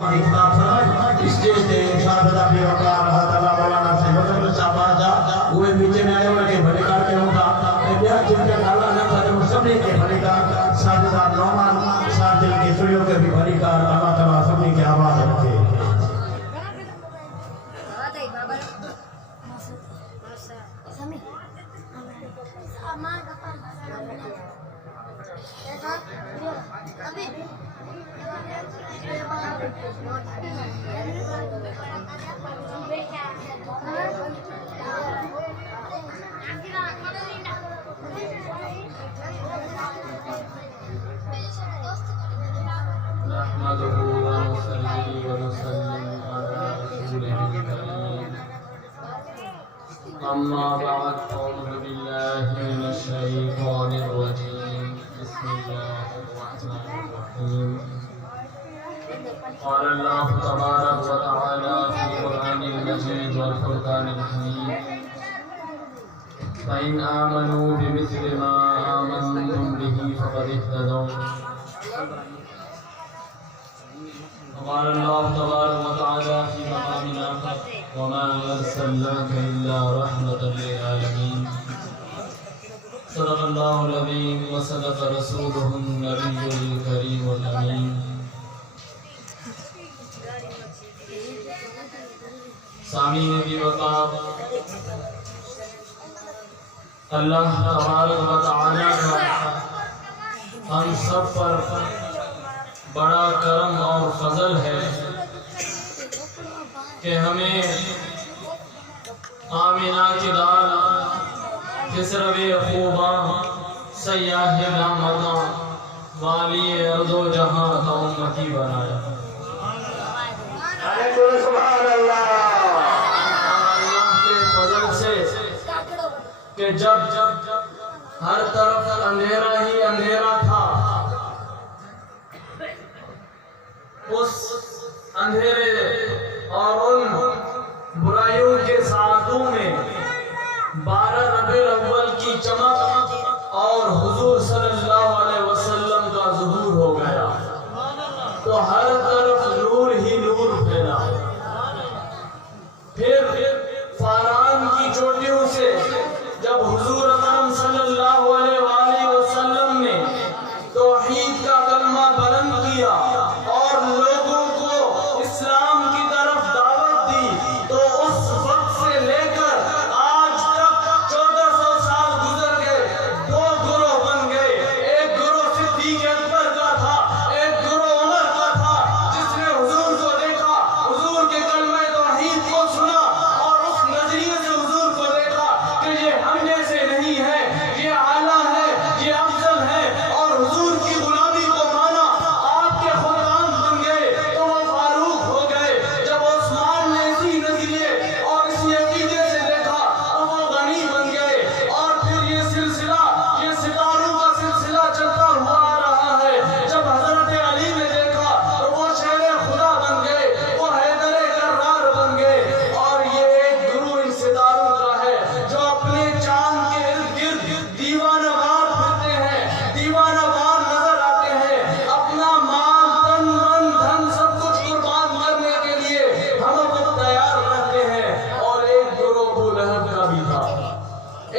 Stage تے شاہزادہ بھی وقار حضرت مولانا سے مطلب صاحب آجا وہ بیچے میں آئے ہوئے کہ بھلے کار کے ہوں گا بیا جن کے نالا نہ تھا جو سبنے کے بھلے کار شاہزادہ نومان شاہدل کی سڑیوں کے بھی بھلے کار اللہ تعالیٰ سبنے کے آواز رکھے نحمده ونصلي ونسلم على رسوله الكريم أما بعد أعوذ بالله من الشيطان الرجيم بسم الله الرحمن الرحيم قال الله تبارك وتعالى في القرآن المجيد والفرقان الحميد فإن آمنوا بمثل ما آمنتم به فقد اهتدوا قال الله تبارك وتعالى في مقام آخر وما أرسلناك إلا رحمة للعالمين صدق الله العظيم وصدق رسوله النبي الكريم الأمين سامعین بھی وقار اللہ تبارک و تعالی کا ہم سب پر بڑا کرم اور فضل ہے کہ ہمیں آمینہ کی دال خسرو خوباں سیاہ دامداں والی ارض و جہاں کا امتی بنایا سبحان اللہ اللہ کے فضل سے کہ جب ہر طرف اندھیرا ہی اندھیرا تھا اس اندھیرے اور ان برائیوں کے ساعتوں میں 12 ربیع الاول کی چمک اور حضور صلی اللہ علیہ وسلم کا ظہور ہو گیا تو ہر طرف نور ہی نور پھیلا پھر فاران کی چوٹیوں سے جب حضور اکرم صلی اللہ علیہ وآلہ وسلم نے توحید کا کلمہ بلند کیا اور لوگوں کو اسلام کی طرف دعوت دی تو اس وقت سے لے کر آج تک 1400 سال گزر گئے 2 گروہ بن گئے ایک گروہ صدیق اکبر کا تھا ایک گروہ عمر کا تھا جس نے حضور کو دیکھا حضور کے کلمہ توحید کو سنا اور اس نظریے سے حضور کو دیکھا کہ یہ ہم جیسے نہیں ہے یہ اعلیٰ ہے یہ افضل ہے اور حضور کی غلامی کو مانا آپ کے خدام بن گئے تو وہ فاروق ہو گئے جب عثمان نے اسی نظریے اور اسی عقیدے سے دیکھا تو وہ غنی بن گئے اور پھر یہ سلسلہ یہ ستاروں کا سلسلہ چلتا ہوا آ رہا ہے جب حضرت علی نے دیکھا تو وہ شیر خدا بن گئے وہ حیدر کرار بن گئے اور یہ ایک گروہ ان ستاروں کا ہے جو اپنے چاند کے ارد گرد دیوانہ وار پھرتے ہیں دیوانہ وار نظر آتے ہیں اپنا مال تن من دھن سب کچھ قربان کرنے کے لیے ہم وقت تیار رہتے ہیں اور ایک گروہ ابو لہب کا بھی تھا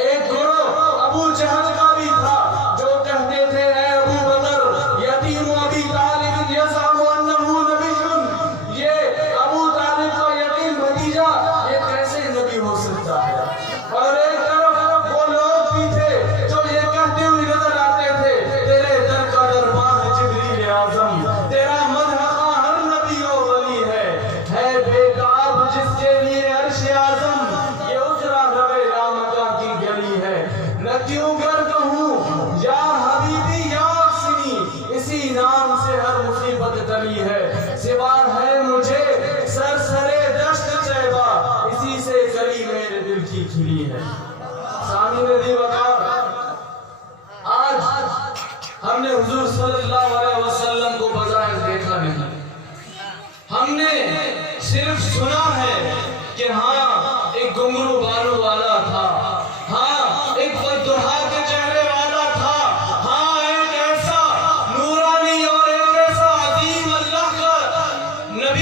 ایک گروہ ابو جہل کا بھی تھا جو کہتے تھے اے ابو بکر یتیم ابی طالب یزعم انہ نبی یہ ابو طالب کا یتیم بھتیجا یہ کیسے نبی ہو سکتا ہے اور ایک طرف وہ لوگ بھی تھے جو یہ کہتے ہوئے نظر آتے تھے تیرے در کا دربار جبریل اعظم تیرا مدح کا ہر نبی و ولی ہے بیکاب جس کے لیے عرش اعظم یہ اجرا روے رامکا کی گلی ہے نہ کیوں گر کہوں یا حبیبی یا اکسنی اسی نام سے ہر مصیبت ٹلی ہے سوا ہے مجھے سرسرے دشت چیبہ اسی سے کلی میرے دل کی کھلی ہے سامعین دی وقار آج ہم نے حضور صلی اللہ علیہ وسلم کو بظاہر دیکھا نہیں ہم نے صرف سنا ہے کہ ہاں ایک گھنگرو بالوں والا تھا ہاں ایک بددہا کے چہرے والا تھا ہاں ایک ایسا نورانی اور ایک ایسا عظیم اللہ کا نبی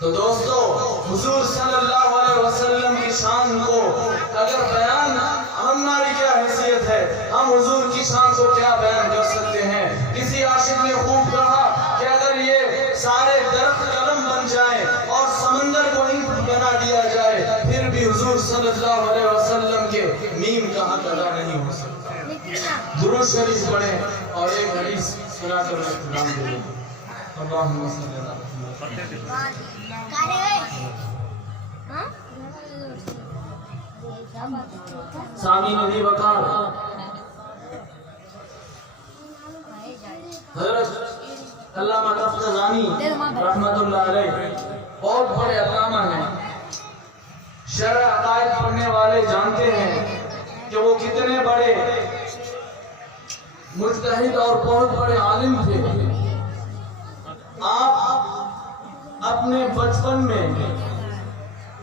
تو دوستو حضور صلی اللہ علیہ وسلم کی شان کو اگر بیان ہماری کیا حیثیت ہے، ہم حضور کی شان کو کیا بیان کر سکتے ہیں؟ کسی عاشق نے خوب کہا کہ اگر یہ سارے درخت قلم بن جائیں اور سمندر کو انک بنا دیا جائے پھر بھی حضور صلی اللہ علیہ وسلم کے میم کا حق ادا نہیں ہو سکتا۔ درود شریف پڑھیں اور ایک حدیث سنا کر احترام دیں۔ اللہم صلی اللہ علیہ وسلم۔ سامعین بھی وقار حضرت علامہ تفتزانی رحمت اللہ علیہ بہت بڑے علامہ ہیں، شرع عقائد پڑھنے والے جانتے ہیں کہ وہ کتنے بڑے مجتہد اور بہت بڑے عالم تھے۔ آپ اپنے بچپن میں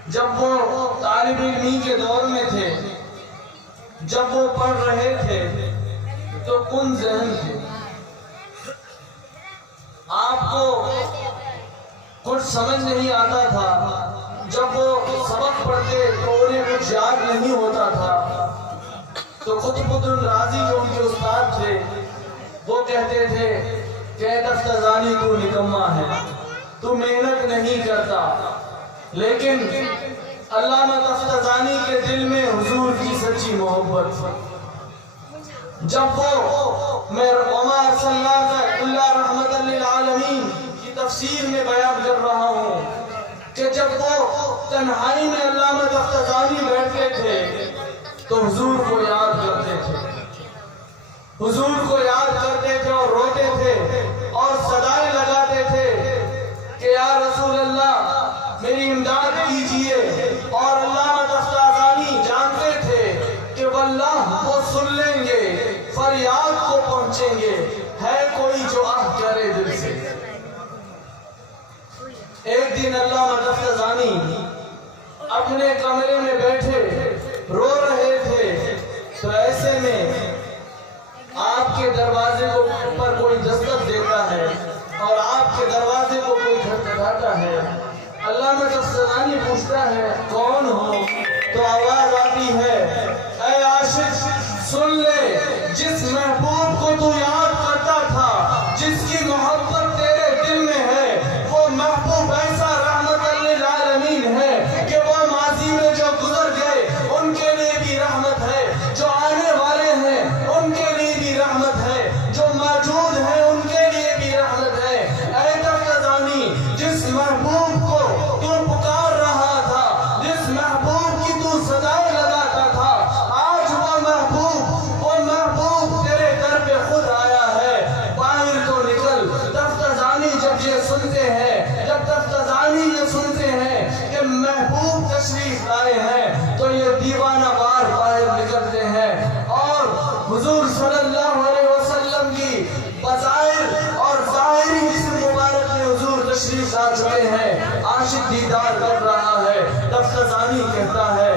جب وہ طالب علمی کے دور میں تھے، جب وہ پڑھ رہے تھے تو کن ذہن تھے، آپ کو کچھ سمجھ نہیں آتا تھا، جب وہ سبق پڑھتے تو انہیں کچھ یاد نہیں ہوتا تھا، تو قطب الدین رازی جو ان کے استاد تھے وہ کہتے تھے کہ تفتزانی تو نکما ہے، تو محنت نہیں کرتا، لیکن علامہ تفتزانی کے دل میں حضور کی سچی محبت تھی۔ جب وہ میں وما ارسلناک الا رحمۃ للعالمین کی تفسیر میں بیان کر رہا ہوں کہ جب وہ تنہائی میں علامہ تفتزانی بیٹھتے تھے تو حضور کو یاد کرتے تھے، حضور کو یاد کرتے تھے اور روتے تھے اور صدائیں لگاتے تھے کہ یا رسول اللہ میری امداد کیجئے، اور علامہ تفتزانی جانتے تھے کہ واللہ وہ سن لیں گے، فریاد کو پہنچیں گے، ہے کوئی جو آہ کرے دل سے۔ ایک دن علامہ تفتزانی اپنے کمرے میں بیٹھے رو رہے تھے تو ایسے میں آپ کے دروازے پر کوئی دستک دیتا ہے اور آپ کے دروازے کو کوئی کھٹکھٹاتا ہے۔ علامہ تفتزانی پوچھتا ہے کون ہو؟ تو آواز آتی ہے اے عاشق سن لے، جس محبوب کو تو یاد کرتا تھا، جس کی محبت تیرے دل میں ہے، وہ محبوب ایسا رحمت للعالمین ہے کہ وہ ماضی میں جو گزر گئے ان کے لیے بھی رحمت ہے، جو آنے والے ہیں ان کے لیے بھی رحمت ہے، جو موجود ہیں ان کے لیے بھی رحمت ہے۔ اے تفتزانی جس محبوب کو تو پکار رہا تھا، جس محبوب کی تو صدائیں لگاتا تھا، آج وہ محبوب تیرے در پہ خود آیا ہے، باہر تو نکل۔ تفتزانی جب یہ سنتے ہیں، جب تفتزانی یہ سنتے ہیں کہ محبوب تشریف لائے ہیں تو یہ دیوانہ وار باہر نکلتے ہیں اور حضور صلی اللہ علیہ وسلم کی بظاہر اور ظاہری جسم مبارک میں حضور تشریف لا چکے ہیں، عاشق دیدار کر رہا ہے۔ تفتزانی کہتا ہے،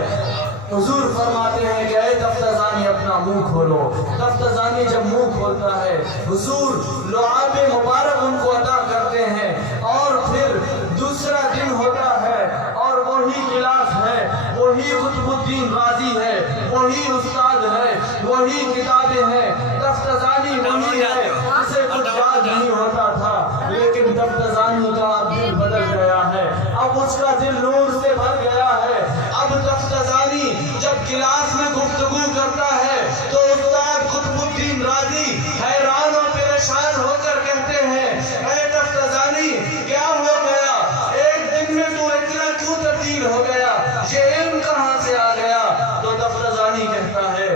حضور فرماتے ہیں کہ اے تفتزانی اپنا منہ کھولو۔ تفتزانی جب منہ کھولتا ہے حضور لعاب مبارک ان کو عطا کرتے ہیں، اور پھر دوسرا دن ہوتا ہے اور وہی کلاس ہے، وہی قطب الدین رازی ہے، وہی استاد ہے، وہی کتابیں ہیں، تفتزانی وہی ہے، اسے کچھ یاد نہیں ہوتا تھا، لیکن تفتزانی کا دل بدل گیا ہے، اب اس کا دل نور سے بھر گیا ہے۔ اب تفتزانی جب کلاس میں گفتگو کرتا ہے تو استاد قطب الدین رازی حیران و پریشان ہو کر کہتے ہیں اے تفتزانی کیا ہو گیا، ایک دن میں تو اتنا کیوں تبدیل ہو گیا، یہ علم کہاں سے آ گیا؟ تو تفتزانی کہتا ہے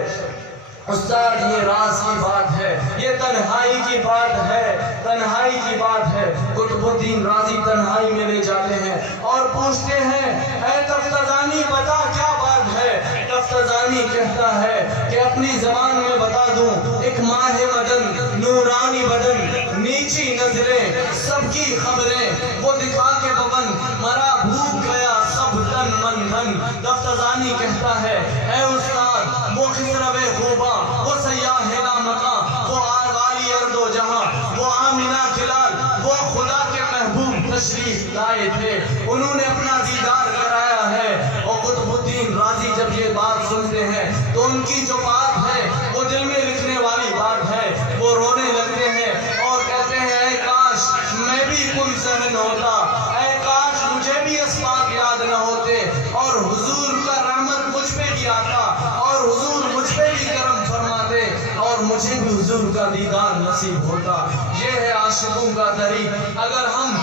استاد یہ راز کی بات ہے، یہ تنہائی کی بات ہے، تنہائی کی بات ہے۔ قطب الدین رازی تنہائی میں لے جاتے ہیں اور پوچھتے ہیں اے تفتزانی بتا کیا بات ہے؟ تفتزانی کہتا ہے کہ اپنی زبان میں بتا دوں، ایک ماہ مدن نورانی بدن نیچی نظریں سب کی خبریں، وہ دکھا کے پون مرا بھوک گیا سب تن من دھن۔ تفتزانی کہتا ہے اے استاد وہ خسرو خوباں، وہ سیاہ لامکاں، وہ والی ارض و جہاں، وہ آمینہ کلال، وہ خدا کے محبوب تشریف لائے تھے، انہوں نے اپنا دیدار کرایا ہے۔ اور قطب الدین رازی جب یہ بات سنتے ہیں تو ان کی جو بات ہے وہ دل میں لکھنے والی بات ہے، وہ رونے لگتے ہیں اور کہتے ہیں اے کاش میں بھی کن ذہن ہوتا، اے کاش مجھے بھی اسباب یاد نہ ہوتے اور حضور کا رحمت مجھ پہ بھی آتا اور حضور مجھ پہ بھی کرم فرماتے اور مجھے بھی حضور کا دیدار نصیب ہوتا۔ یہ ہے عاشقوں کا طریق۔ اگر ہم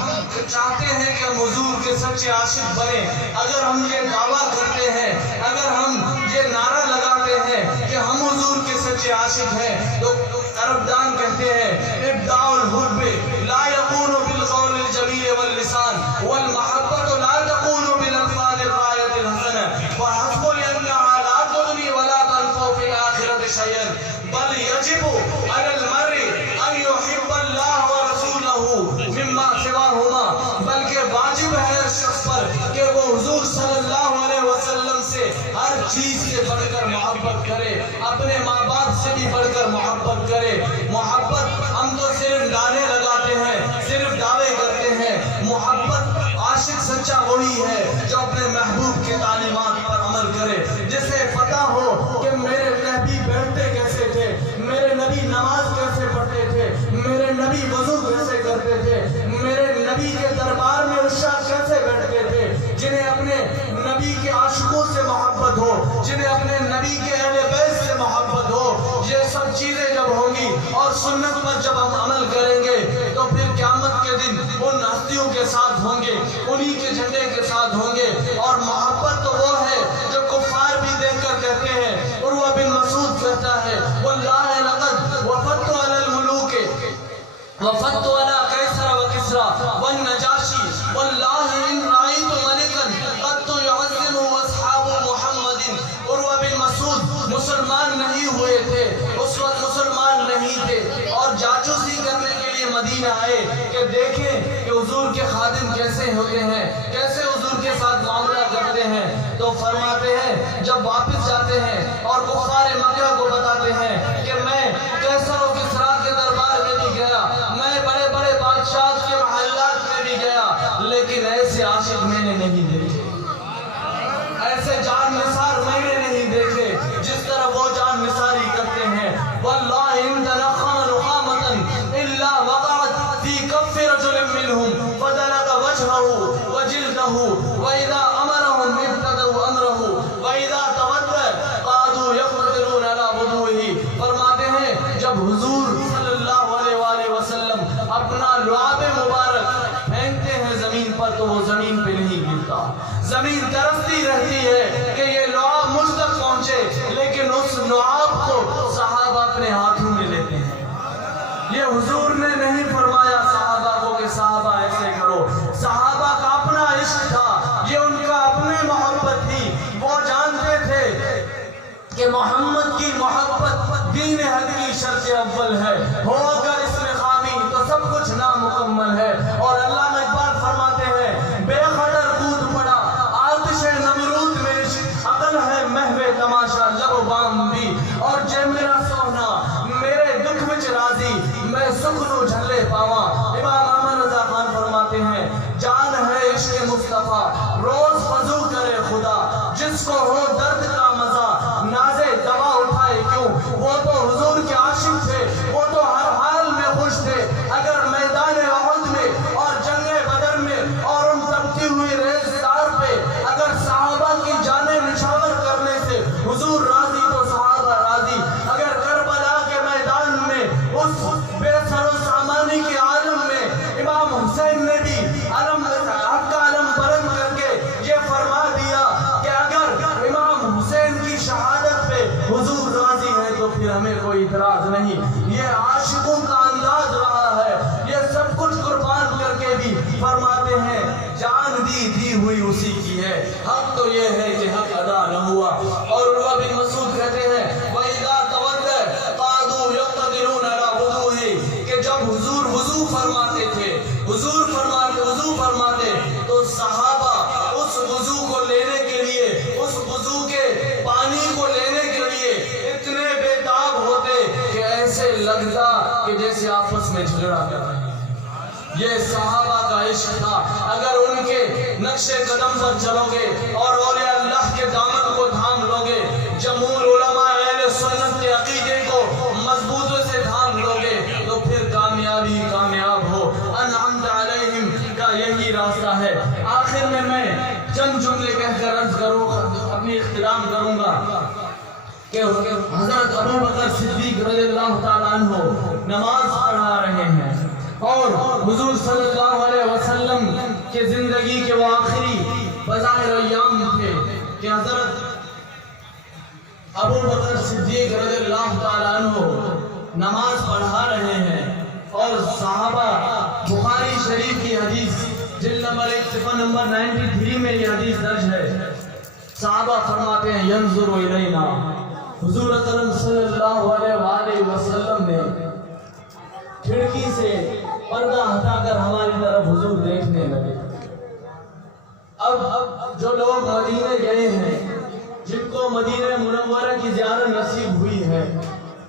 چاہتے ہیں کہ ہم حضور کے سچے عاشق بنے، اگر ہم یہ دعویٰ کرتے ہیں، اگر ہم یہ نعرہ لگاتے ہیں کہ ہم حضور کے سچے عاشق ہیں، تو عرب دان کہتے ہیں ابداع الحب لا يكون بالقول الجمیل واللسان والمحبت لا تكون بالالفاظ الراية الحسنة وحسب لأنها لا تغني ولا تنفع في الآخرة شيئا بل يجب على المرء أن يحب الله ورسوله مما سواهما، بلکہ واجب ہے اس شخص پر کہ وہ حضور صلی اللہ علیہ وسلم سے ہر چیز سے بڑھ کر محبت کرے، اپنے ماں باپ سے بھی بڑھ کر محبت کرے۔ محبت ہم تو صرف گانے لگاتے ہیں، صرف دعوے کرتے ہیں، محبت عاشق سچا وہی ہے جو اپنے محبوب کی تعلیمات پر عمل کرے، جسے پتہ ہو کہ میرے نبی بیٹھتے کیسے تھے، میرے نبی نماز کیسے پڑھتے تھے، میرے نبی وضو کیسے کرتے تھے، میرے نبی کے دربار میں عشاء کیسے بیٹھتے تھے۔ جنہیں اپنے نبی کے عاشقوں سے محبت ہو، جنہیں اپنے نبی کے اہل بیت سے محبت ہو، یہ سب چیزیں جب ہوں گی اور سنت پر جب ہم عمل کریں گے تو پھر قیامت کے دن ان ہستیوں کے ساتھ ہوں گے، انہی کے جھنڈے کے ساتھ ہوں گے۔ اور محبت تو وہ ہے جو کفار بھی دیکھ کر کہتے ہیں۔ عروہ بن مسعود کہتا ہے واللہ لقد وفدت علی الملوک وفدت علی قیصر و کسری والنجاشی واللہ ان رأیت ملکا قد يعظم اصحاب محمد۔ عروہ بن مسعود مسلمان نہیں ہوئے تھے، اس وقت مسلمان نہیں تھے اور جاسوسی کرنے کے لیے مدینہ آئے کہ دیکھیں کہ حضور کے خادم کیسے ہوتے ہیں، کیسے حضور کے ساتھ معاملہ کرتے ہیں۔ تو فرماتے ہیں جب واپس جاتے ہیں اور کفار مکہ کو بتاتے ہیں کہ میں قیصر و کسریٰ کے دربار میں بھی گیا، میں بڑے بڑے بادشاہ کے محلات میں بھی گیا، لیکن ایسے عاشق میں نے نہیں دیکھے، ایسے جان نثار میں نے نہیں دیکھے جس طرح وہ جان نثاری کرتے ہیں۔ واللہ ان تنخم نخامة الا وقعت في كف رجل منهم فدلق وجهه وجلده واذا امرهم ابتدوا امره واذا تودع قعدوا يقتدرون على وضوئه۔ فرماتے ہیں جب حضور صلی اللہ علیہ وآلہ وسلم اپنا لعاب مبارک پھینکتے ہیں زمین پر تو وہ زمین پہ نہیں گرتا، زمین ترستی رہتی ہے کہ یہ لعاب مجھ تک پہنچے، لیکن اس لعاب کو صحابہ اپنے ہاتھوں میں لیتے ہیں۔ یہ حضور نے نہیں فرمایا صحابہ کو کہ صحابہ ایسے کرو، صحابہ کا اپنا عشق تھا، یہ ان کا اپنے محبت تھی۔ وہ جانتے تھے کہ محمد کی محبت دین حق کی شرط اول ہے، ہو اگر اس میں خامی تو سب کچھ نامکمل ہے۔ اور علامہ اقبال فرماتے ہیں بے خطر کود پڑا آتش نمرود میں عشق، عقل ہے محو تماشا لب و بام بھی، اور جے میرا سونا میرے دکھ وچ راضی میں سکھنو جھلے پاواں۔ امام احمد رضا خان فرماتے ہیں جان ہے عشق مصطفیٰ روز فضو کرے خدا، جس کو ہو درد کا مزہ نازے دوا اٹھائے کیوں۔ وہ تو حضور کے عاشق تھے، وہ تو ہر حال میں خوش تھے، اگر میدان احد میں اور جنگ بدر میں اور ان تپتی ہوئی ریزگار پہ اگر صحابہ کی جانیں نچھاور کرنے سے حضور راضی تو صحابہ راضی، اگر کربلا کے میدان میں اس بے سر و سامانی کے عالم میں امام حسین نے بھی علم حق کا علم بلند کر کے یہ فرما دیا کہ اگر امام حسین کی شہادت پہ حضور راضی ہے تو پھر ہمیں کوئی اعتراض نہیں۔ یہ عاشقوں کا انداز رہا ہے، یہ سب کچھ قربان کر کے بھی فرماتے ہیں جان دی ہوئی اسی کی ہے، حق تو یہ ہے کہ حق ادا نہ ہوا۔ اور عروہ بن مسعود کہتے ہیں وَإِذَا تَوَدَّ قَعَدُوا يَقْتَدِرُونَ عَلَى وُضُوئِهِ، کہ جب حضور وضو فرماتے تھے، حضور وضو فرماتے تو صحابہ اس وضو کو لینے کے لیے، اس وضو کے پانی کو لینے کے لیے اتنے بےتاب ہوتے کہ ایسے لگتا کہ جیسے آپس میں جھگڑا کر رہے ہیں۔ یہ صحابہ کا عشق تھا. اگر ان کے نقش قدم پر چلو گے اور اولیاء اللہ کے دامن کو تھام لو گے, جمہور علماء اہل سنت کے عقیدے کو مضبوطی سے تھام لو گے, تو پھر کامیابی کامیاب ہو. انعمت علیہم کا یہی راستہ ہے. آخر میں چند جملے کہہ کر عرض کروں, اپنی اختتام کروں گا کہ حضرت ابو بکر صدیق رضی اللہ تعالیٰ عنہ نماز پڑھا رہے ہیں اور حضور صلی اللہ علیہ وسلم کے زندگی کے وہ آخری بظاہر ایام تھے کہ حضرت ابو بکر صدیق رضی اللہ تعالیٰ عنہ نماز پڑھا رہے ہیں اور صحابہ, بخاری شریف کی حدیث جلد نمبر 1 صفحہ نمبر 93 میں یہ حدیث درج ہے. صحابہ فرماتے ہیں ینظر الینا, حضور اکرم صلی اللہ علیہ وآلہ وسلم نے کھڑکی سے پردہ ہٹا کر ہماری طرف حضور دیکھنے لگے. اب جو لوگ مدینے گئے ہیں, جن کو مدینہ منورہ کی زیارت نصیب ہوئی ہے,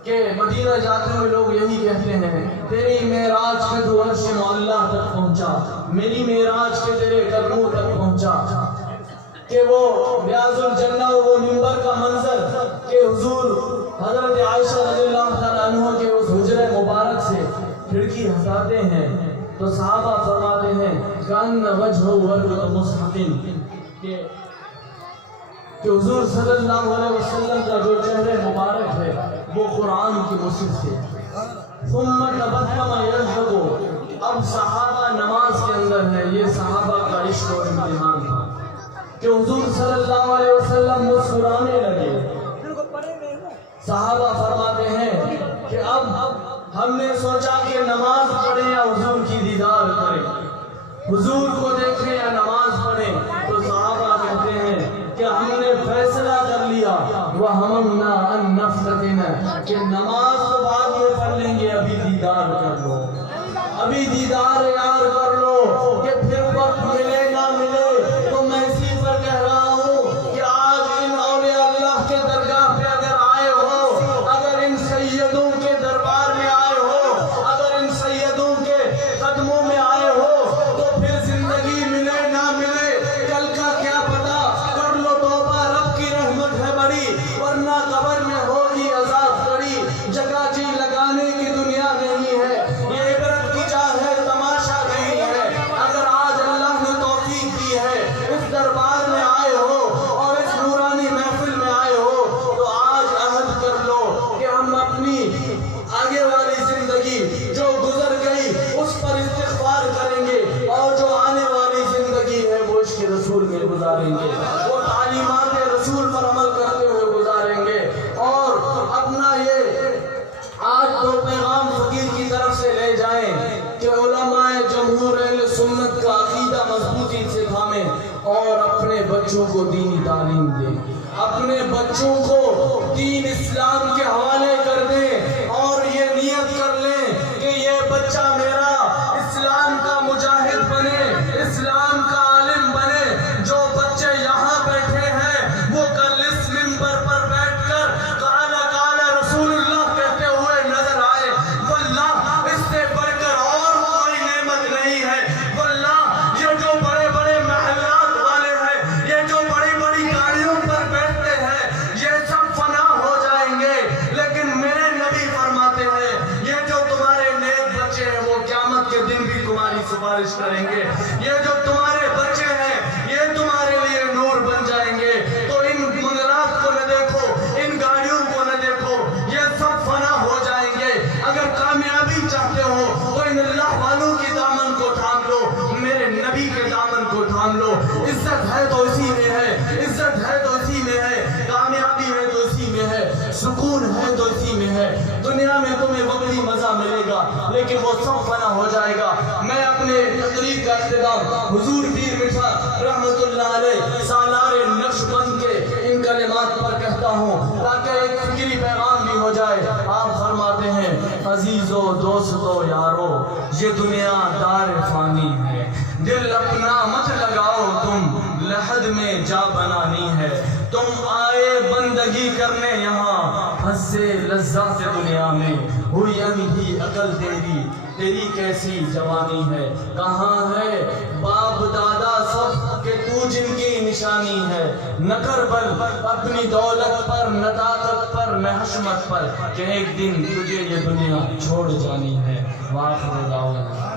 کہ مدینہ جاتے ہوئے لوگ یہی کہتے ہیں تیری معراج کے تو عرش معلیٰ تک پہنچا, میری معراج کے تیرے قدموں تک پہنچا, کہ وہ ریاض الجنہ وہ منبر کا منظر کہ حضور حضرت عائشہ رضی اللہ تعالیٰ عنہ کے اس حجرہ مبارک سے کھڑکی ہٹاتے ہیں تو صحابہ فرماتے ہیں کان وجہ ورد مصحف, کہ حضور صلی اللہ علیہ وسلم کا جو چہرے مبارک ہے وہ قرآن کی مصحف سے. ثم تبسم یضحک, اب صحابہ نماز کے اندر ہے. یہ صحابہ کا عشق اور امتحان تھا کہ حضور صلی اللہ علیہ وسلم مسکرانے لگے. صحابہ فرماتے ہیں کہ اب ہم نے سوچا کہ نماز پڑھیں یا حضور کی دیدار کریں, حضور کو دیکھیں یا نماز پڑھیں. تو صحابہ کہتے ہیں کہ ہم نے فیصلہ کر لیا وَهَمَمْنَا أَن نَفْتَتِنَا, کہ نماز تو بعد میں پڑھ لیں گے, ابھی دیدار کر لو, ابھی دیدار یار کر لو, کہ پھر وقت ملے نہ ملے. تو میں اسی پر کہہ رہا ہوں کہ آج ان اولیاء اللہ کے درگاہ پہ اگر آئے ہو, اگر ان سیدوں کے دربار میں آئے ہو, اگر ان سیدوں کے قدموں میں آئے ہو, تو پھر زندگی ملے نہ ملے کل کا کیا پتا. کر لو توبہ, رب کی رحمت ہے بڑی, ورنہ قبر میں ہوگی عذاب کڑی. جگہ جی لگانے کی دنیا نہیں ہے, یہ عبرت کی جا ہے, تماشا نہیں ہے. اگر آج اللہ نے توفیق دی ہے اس دربار میں آئے ہو اور اس نورانی محفل میں آئے ہو, تو آج عہد کر لو کہ ہم اپنی آگے والی زندگی جو گزر گئی اس پر استغفار کریں گے, اور جو آنے والی زندگی ہے وہ عشق رسول میں گزاریں گے, وہ تعلیمات رسول پر عمل کرتے ہوئے گزاریں گے. اور اپنا یہ آج دو پیغام فقیر کی طرف سے لے جائیں کہ علماء جمہور اہل سنت کا عقیدہ مضبوطی سے تھامیں اور اپنے بچوں کو دینی تعلیم دیں, اپنے بچوں کو دین اسلام کے حوالے کر دیں, اور یہ نیت کر لیں کہ یہ بچہ میرا اسلام کا مجاہد بنے, اسلام کا عالم بنے. جو بچے یہاں بیٹھے ہیں وہ کل اس منبر پر بیٹھ کر قال قال رسول اللہ کہتے ہوئے نظر آئے. واللہ اس سے بڑھ کر اور کوئی نعمت نہیں ہے. واللہ یہ جو بڑے بڑے محلات والے ہیں, یہ جو بڑی بڑی گاڑیوں پر بیٹھتے ہیں, یہ سب فنا ہو جائیں گے, لیکن میرے نبی فرماتے ہیں یہ جو تمہارے نیک بچے ہیں وہ قیامت کے دن بھی تمہاری سفارش کریں گے. یہ جو تمہارے بچے ہیں یہ تمہارے لیے نور بن جائیں گے. تو ان منظرات کو نہ دیکھو, ان گاڑیوں کو نہ دیکھو, یہ سب فنا ہو جائیں گے. اگر کامیابی چاہتے ہو تو ان اللہ والوں کی دامن کو تھام لو, میرے نبی کے دامن کو تھام لو. عزت ہے تو اسی میں ہے, عزت ہے تو اسی میں ہے, کامیابی ہے تو اسی میں ہے, سکون ہے تو اسی میں ہے. دنیا میں تمہیں وقتی مزہ ملے گا لیکن وہ سب فنا ہو جائے گا. میں اپنے تقریر کا اختتام حضور پیر مٹھا رحمت اللہ علیہ سالار نقش بند کے ان کلمات پر کہتا ہوں تاکہ ایک فکری پیغام بھی ہو جائے. آپ فرماتے ہیں عزیزو دوستو یارو یہ دنیا دار فانی ہے, دل اپنا مت لگاؤ تم, لحد میں جا بنانی ہے. تم آئے بندگی کرنے یہاں, حد سے لذات دنیا میں ہوئی اندھی عقل تیری, تیری کیسی جوانی ہے، کہاں ہے باپ دادا سب کہ تو جن کی نشانی ہے، نہ کر بل اپنی دولت پر، نہ طاقت پر، نہ حشمت پر، کہ ایک دن تجھے یہ دنیا چھوڑ جانی ہے۔ وآخر دعوانا